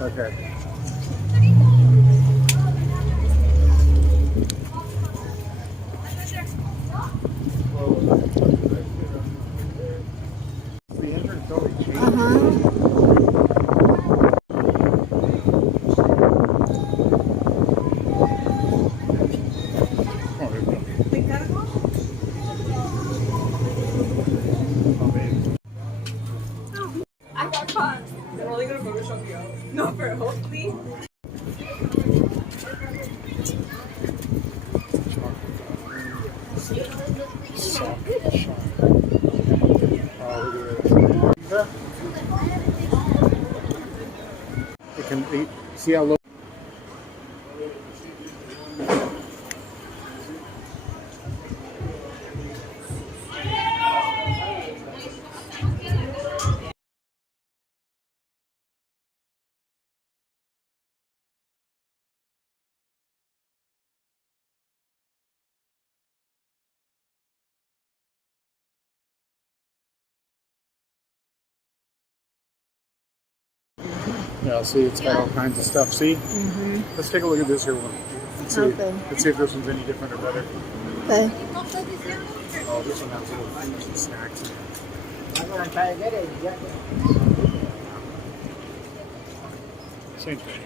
Okay. The entrance always changes. I got caught. They're only gonna Photoshop you out. No, for hopefully. It can be, see how low. Yeah, see, it's got all kinds of stuff. See? Let's take a look at this here one. Let's see. Okay. Let's see if this one's any different or better. Okay. Oh, this one has little snacks in it. Same thing.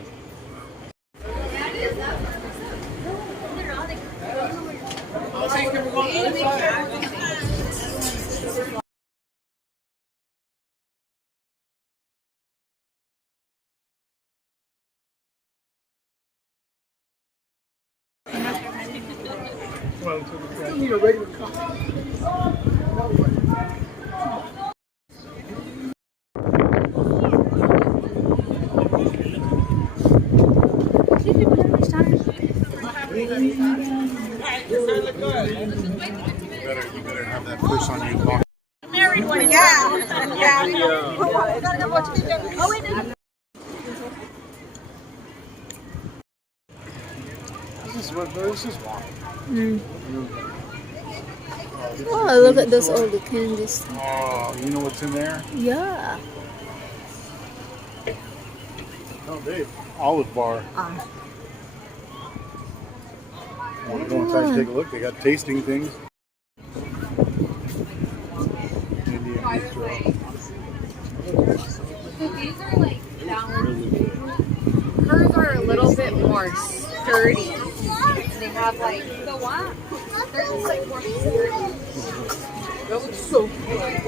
Still need a regular coffee. You better have that purse on you. Married one. Yeah. Oh, wait. This is wrong. Oh, look at those all the candies. Oh, you know what's in there? Yeah. Oh, babe. Olive bar. Want to go inside and take a look? They got tasting things. Indian bistro. So these are like really good. Hers are a little bit more sturdy. They have like the what? They're just like more sturdy. That looks so good.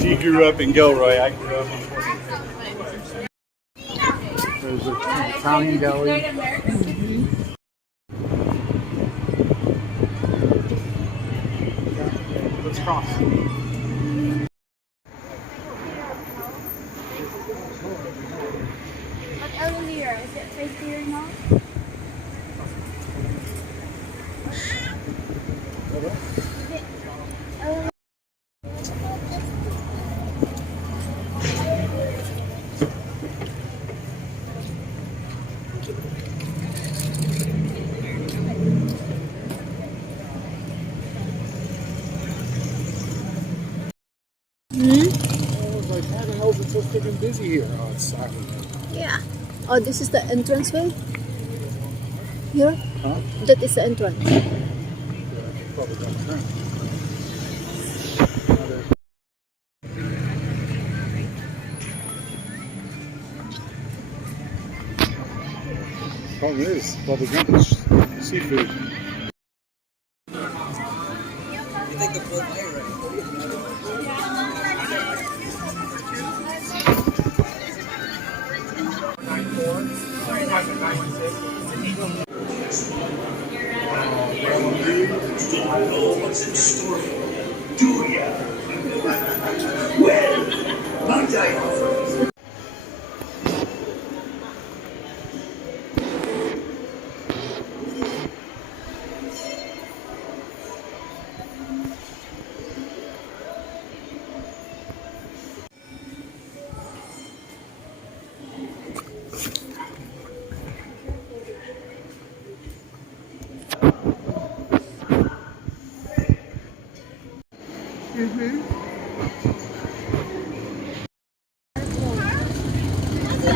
She grew up in Gilroy. I grew up in There's an Italian deli. Let's cross. But earlier, is it right here now? I was like, how the hell is it so freaking busy here? Oh, it's silent. Yeah. Oh, this is the entrance way? Here? Huh? That is the entrance. Yeah, probably gonna turn. Oh, there is bubble gum seafood. You think the full day, right? Don't know what's in store for you, do ya? Well, might I offer? Go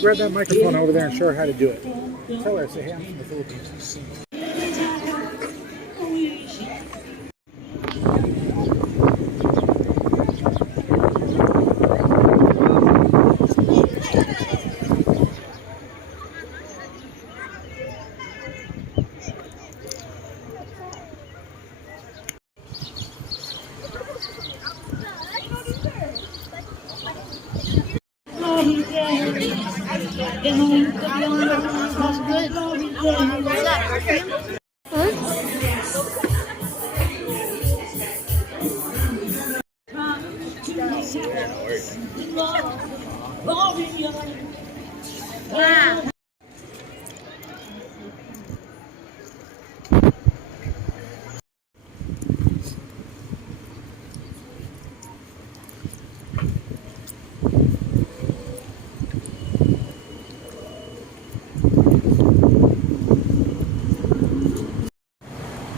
grab that microphone over there and show her how to do it. Tell her, say, hey, I'm from the Philippines. What's that, perfume?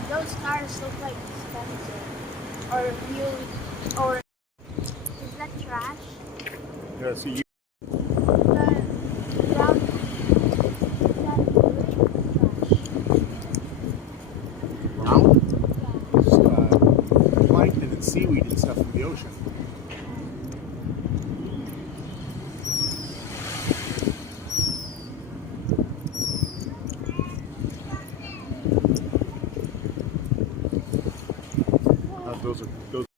Those cars look like expensive. Or you, or is that trash? Yeah, so you The brown, is that good? brown plankton and seaweed and stuff from the ocean. Those are